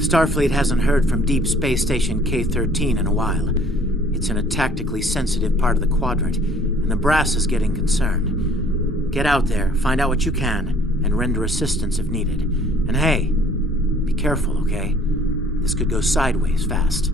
Starfleet hasn't heard from Deep Space Station K-13 in a while. It's in a tactically sensitive part of the quadrant, and the brass is getting concerned. Get out there, find out what you can, and render assistance if needed. And hey, be careful, okay? This could go sideways fast.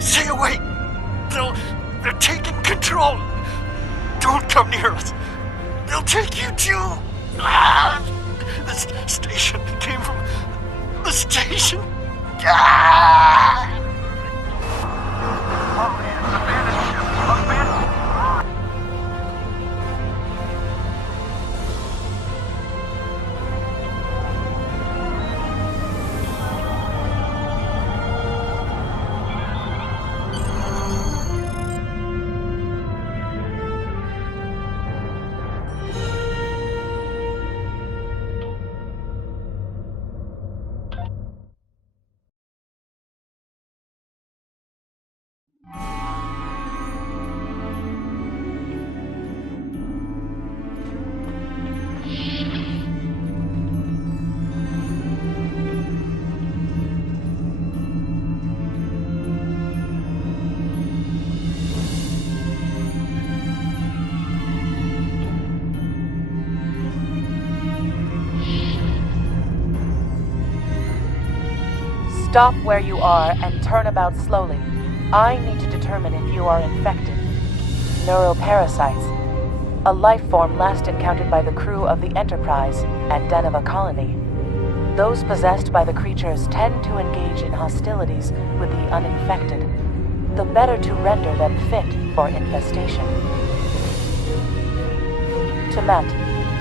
Stay away! They're taking control! Don't come near us! They'll take you too! This station came from the station! Stop where you are and turn about slowly. I need to determine if you are infected. Neuroparasites, a life form last encountered by the crew of the Enterprise at den of a colony. Those possessed by the creatures tend to engage in hostilities with the uninfected, the better to render them fit for infestation. Temet,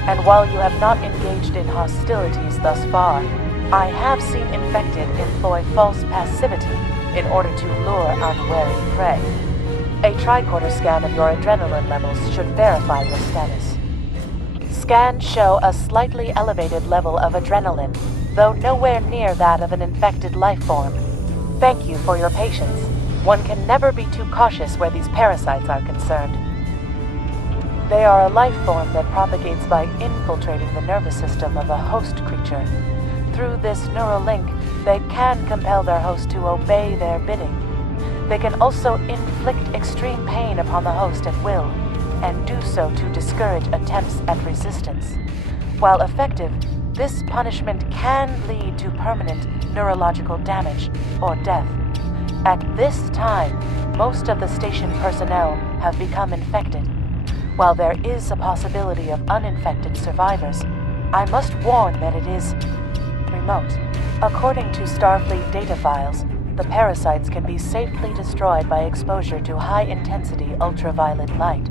and while you have not engaged in hostilities thus far, I have seen infected employ false passivity in order to lure unwary prey. A tricorder scan of your adrenaline levels should verify your status. Scans show a slightly elevated level of adrenaline, though nowhere near that of an infected life form. Thank you for your patience. One can never be too cautious where these parasites are concerned. They are a life form that propagates by infiltrating the nervous system of a host creature. Through this neural link, they can compel their host to obey their bidding. They can also inflict extreme pain upon the host at will, and do so to discourage attempts at resistance. While effective, this punishment can lead to permanent neurological damage or death. At this time, most of the station personnel have become infected. While there is a possibility of uninfected survivors, I must warn that it is remote. According to Starfleet data files, the parasites can be safely destroyed by exposure to high-intensity ultraviolet light.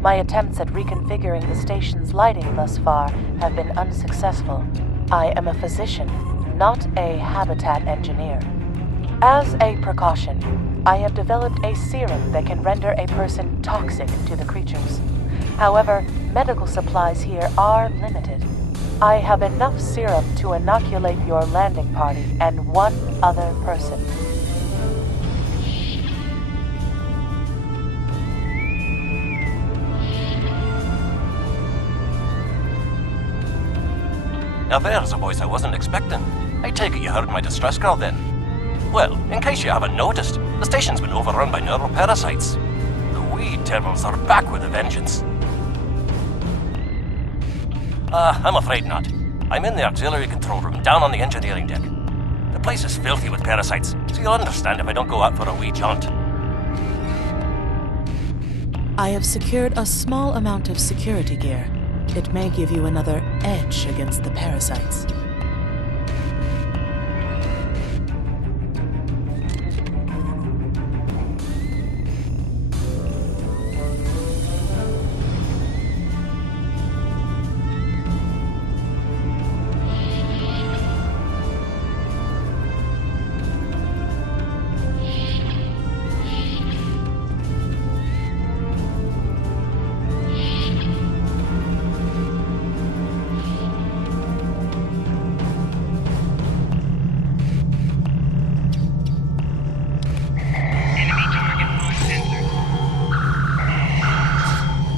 My attempts at reconfiguring the station's lighting thus far have been unsuccessful. I am a physician, not a habitat engineer. As a precaution, I have developed a serum that can render a person toxic to the creatures. However, medical supplies here are limited. I have enough serum to inoculate your landing party and one other person. Now there's a voice I wasn't expecting. I take it you heard my distress call then. Well, in case you haven't noticed, the station's been overrun by neuroparasites. The wee devils are back with a vengeance. I'm afraid not. I'm in the auxiliary control room down on the engineering deck. The place is filthy with parasites, so you'll understand if I don't go out for a wee jaunt. I have secured a small amount of security gear. It may give you another edge against the parasites.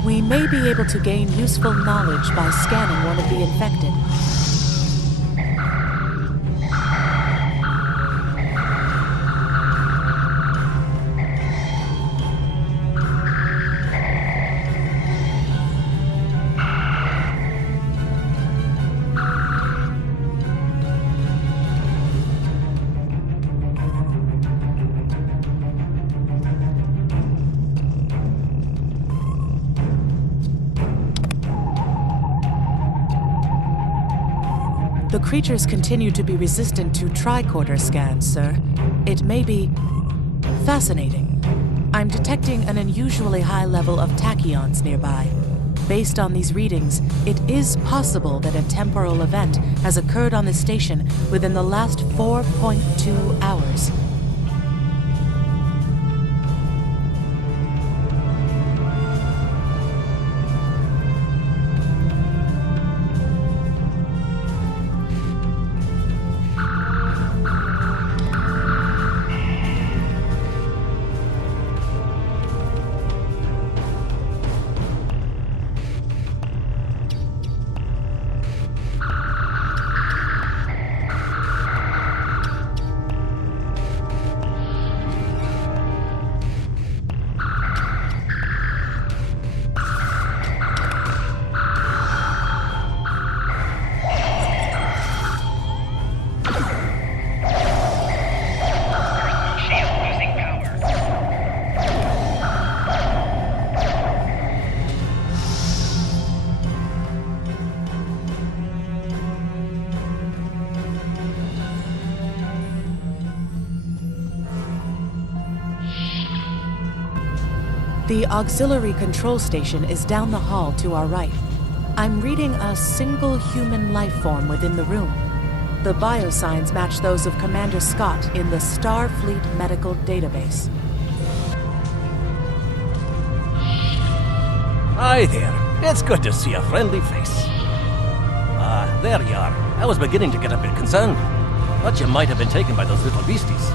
We may be able to gain useful knowledge by scanning one of the infected. The creatures continue to be resistant to tricorder scans, sir. It may be fascinating. I'm detecting an unusually high level of tachyons nearby. Based on these readings, it is possible that a temporal event has occurred on the station within the last 4.2 hours. The auxiliary control station is down the hall to our right. I'm reading a single human life form within the room. The biosigns match those of Commander Scott in the Starfleet Medical Database. Hi there. It's good to see a friendly face. There you are. I was beginning to get a bit concerned. Thought you might have been taken by those little beasties.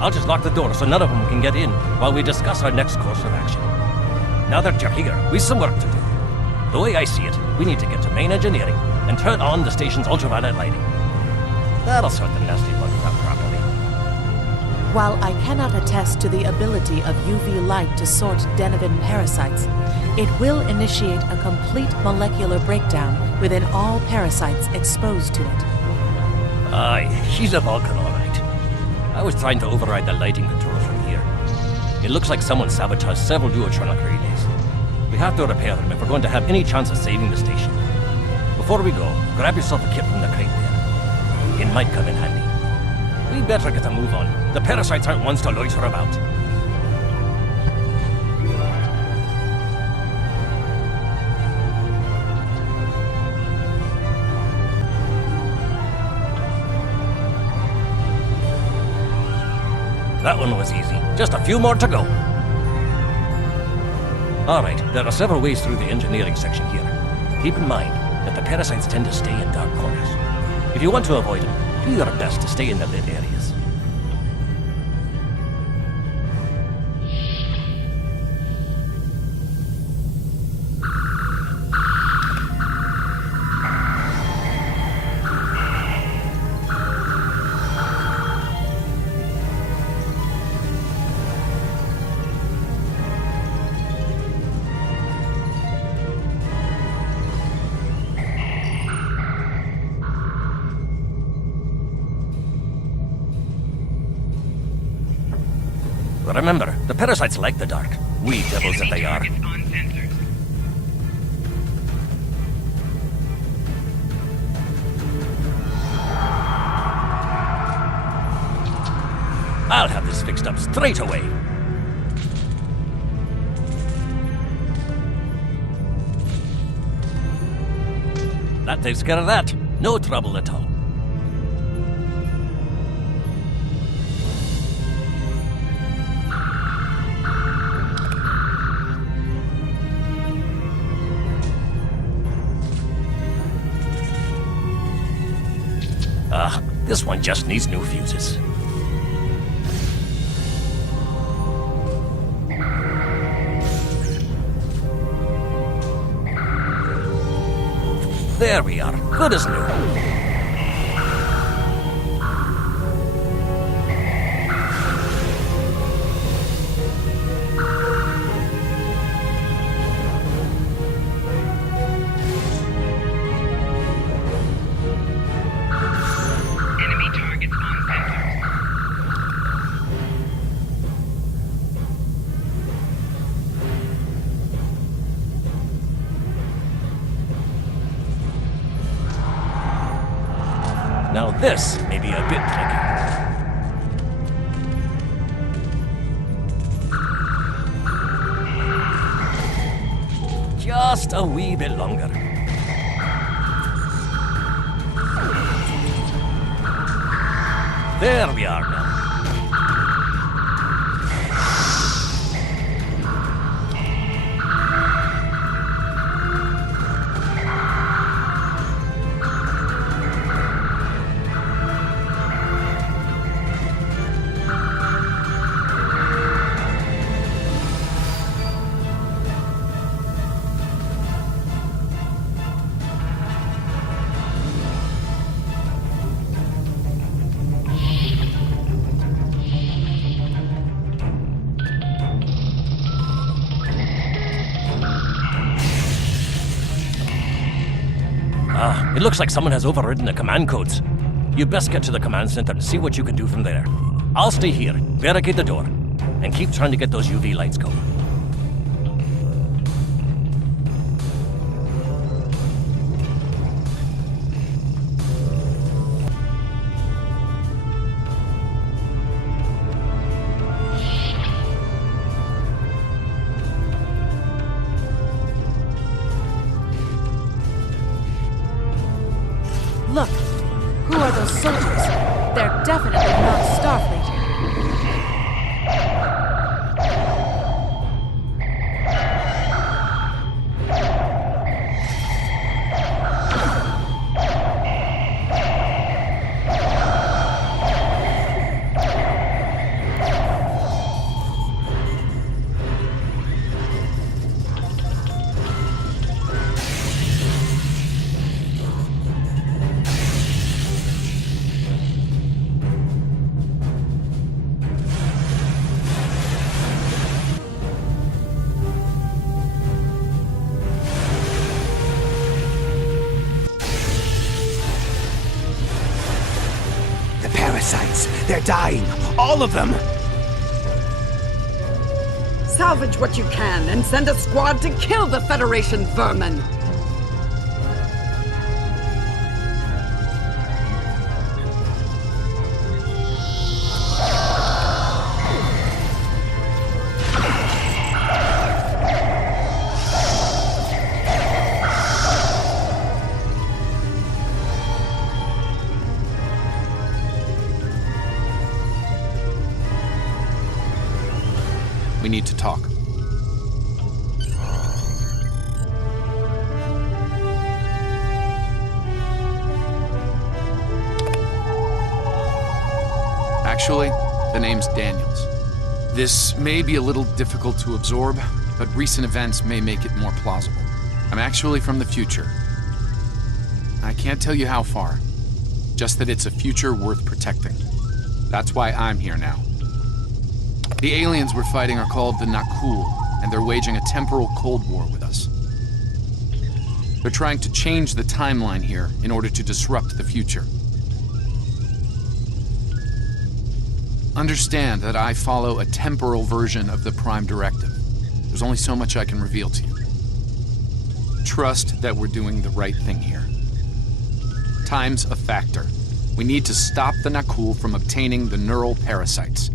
I'll just lock the door so none of them can get in while we discuss our next course of action. Now that you're here, we've some work to do. The way I see it, we need to get to main engineering and turn on the station's ultraviolet lighting. That'll sort the nasty bugs out properly. While I cannot attest to the ability of UV light to sort Deniven parasites, it will initiate a complete molecular breakdown within all parasites exposed to it. Aye, she's a Vulcan, all right. I was trying to override the lighting controls from here. It looks like someone sabotaged several duotronic relays. We have to repair them if we're going to have any chance of saving the station. Before we go, grab yourself a kit from the crate there. It might come in handy. We better get a move on. The parasites aren't ones to loiter about. That one was easy. Just a few more to go. Alright, there are several ways through the engineering section here. Keep in mind that the parasites tend to stay in dark corners. If you want to avoid them, do your best to stay in the lit areas. Remember, the parasites like the dark. We devils that they are. I'll have this fixed up straight away. That takes care of that. No trouble at all. This one just needs new fuses. There we are. Good as new. Now this may be a bit tricky. Just a wee bit longer. There we are now. It looks like someone has overridden the command codes. You best get to the command center and see what you can do from there. I'll stay here, barricade the door, and keep trying to get those UV lights going. Look, who are those soldiers? They're definitely not Starfleet. They're dying. All of them! Salvage what you can and send a squad to kill the Federation vermin! We need to talk. Actually, the name's Daniels. This may be a little difficult to absorb, but recent events may make it more plausible. I'm actually from the future. I can't tell you how far, just that it's a future worth protecting. That's why I'm here now. The aliens we're fighting are called the Nakul, and they're waging a temporal Cold War with us. They're trying to change the timeline here in order to disrupt the future. Understand that I follow a temporal version of the Prime Directive. There's only so much I can reveal to you. Trust that we're doing the right thing here. Time's a factor. We need to stop the Nakul from obtaining the neural parasites.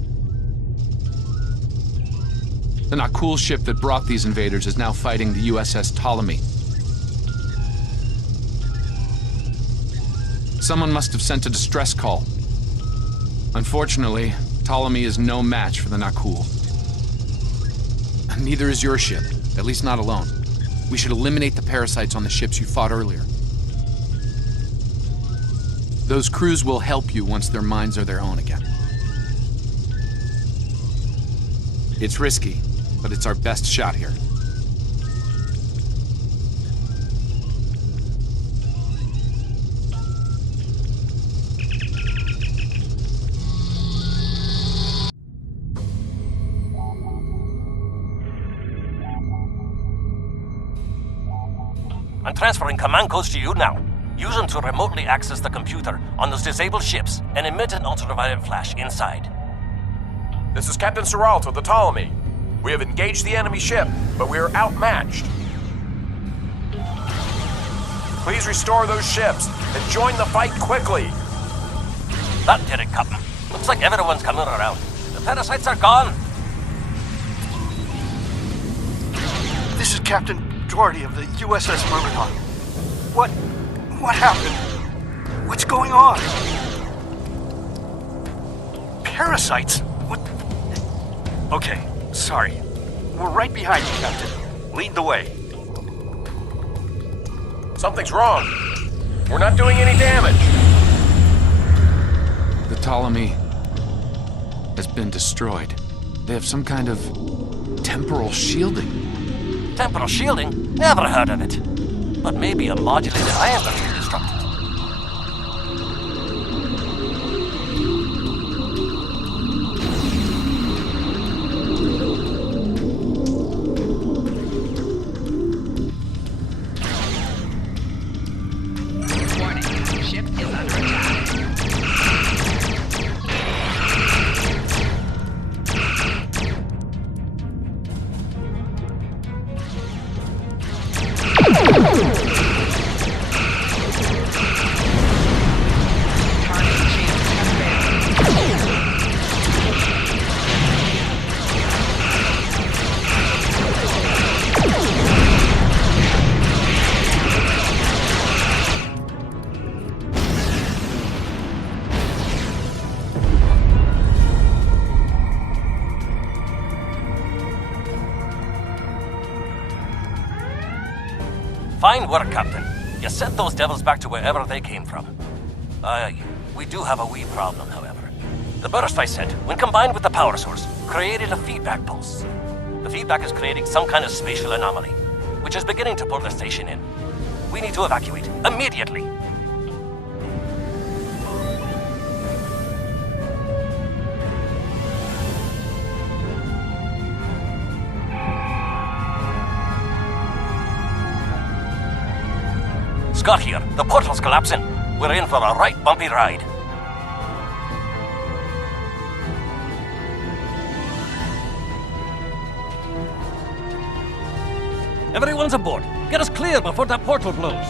The Nakul ship that brought these invaders is now fighting the USS Ptolemy. Someone must have sent a distress call. Unfortunately, Ptolemy is no match for the Nakul. Neither is your ship, at least not alone. We should eliminate the parasites on the ships you fought earlier. Those crews will help you once their minds are their own again. It's risky, but it's our best shot here. I'm transferring command codes to you now. Use them to remotely access the computer on those disabled ships and emit an ultraviolet flash inside. This is Captain Seralt of the Ptolemy. We have engaged the enemy ship, but we are outmatched. Please restore those ships and join the fight quickly. That did it, Captain. Looks like everyone's coming around. The parasites are gone. This is Captain Doherty of the USS Myrmidon. What happened? What's going on? Parasites? What? Okay, sorry. We're right behind you, Captain. Lead the way. Something's wrong. We're not doing any damage. The Ptolemy has been destroyed. They have some kind of temporal shielding. Temporal shielding? Never heard of it. But maybe a modulated ion that can disrupt it. Warning, ship is under attack. Fine work, Captain. You sent those devils back to wherever they came from. Aye, we do have a wee problem, however. The burst I sent, when combined with the power source, created a feedback pulse. The feedback is creating some kind of spatial anomaly, which is beginning to pull the station in. We need to evacuate, immediately. Scott here. The portal's collapsing. We're in for a right bumpy ride. Everyone's aboard. Get us clear before that portal blows.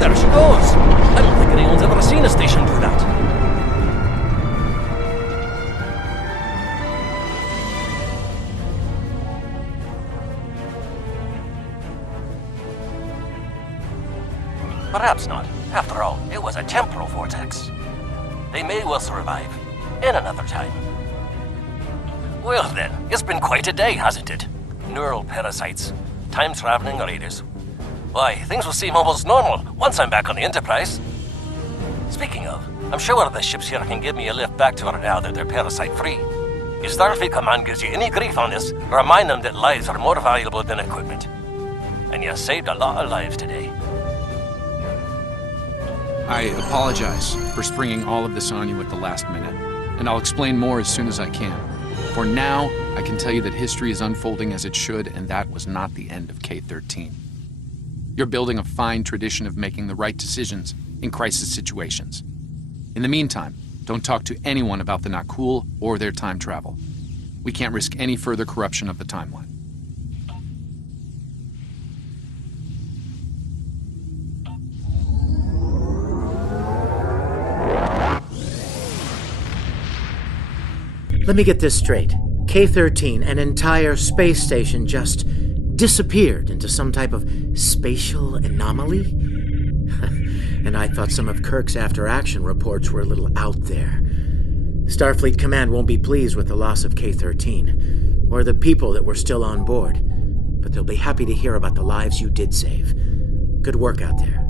There she goes. I don't think anyone's ever seen a station do that. Perhaps not. After all, it was a temporal vortex. They may well survive. In another time. Well then, it's been quite a day, hasn't it? Neural parasites, time-traveling raiders. Why, things will seem almost normal once I'm back on the Enterprise. Speaking of, I'm sure the ships here can give me a lift back to her now that they're parasite-free. If Starfleet Command gives you any grief on this, remind them that lives are more valuable than equipment. And you saved a lot of lives today. I apologize for springing all of this on you at the last minute, and I'll explain more as soon as I can. For now, I can tell you that history is unfolding as it should, and that was not the end of K-13. You're building a fine tradition of making the right decisions in crisis situations. In the meantime, don't talk to anyone about the Nakul or their time travel. We can't risk any further corruption of the timeline. Let me get this straight. K-13, an entire space station, just disappeared into some type of spatial anomaly? And I thought some of Kirk's after-action reports were a little out there. Starfleet Command won't be pleased with the loss of K-13, or the people that were still on board, but they'll be happy to hear about the lives you did save. Good work out there.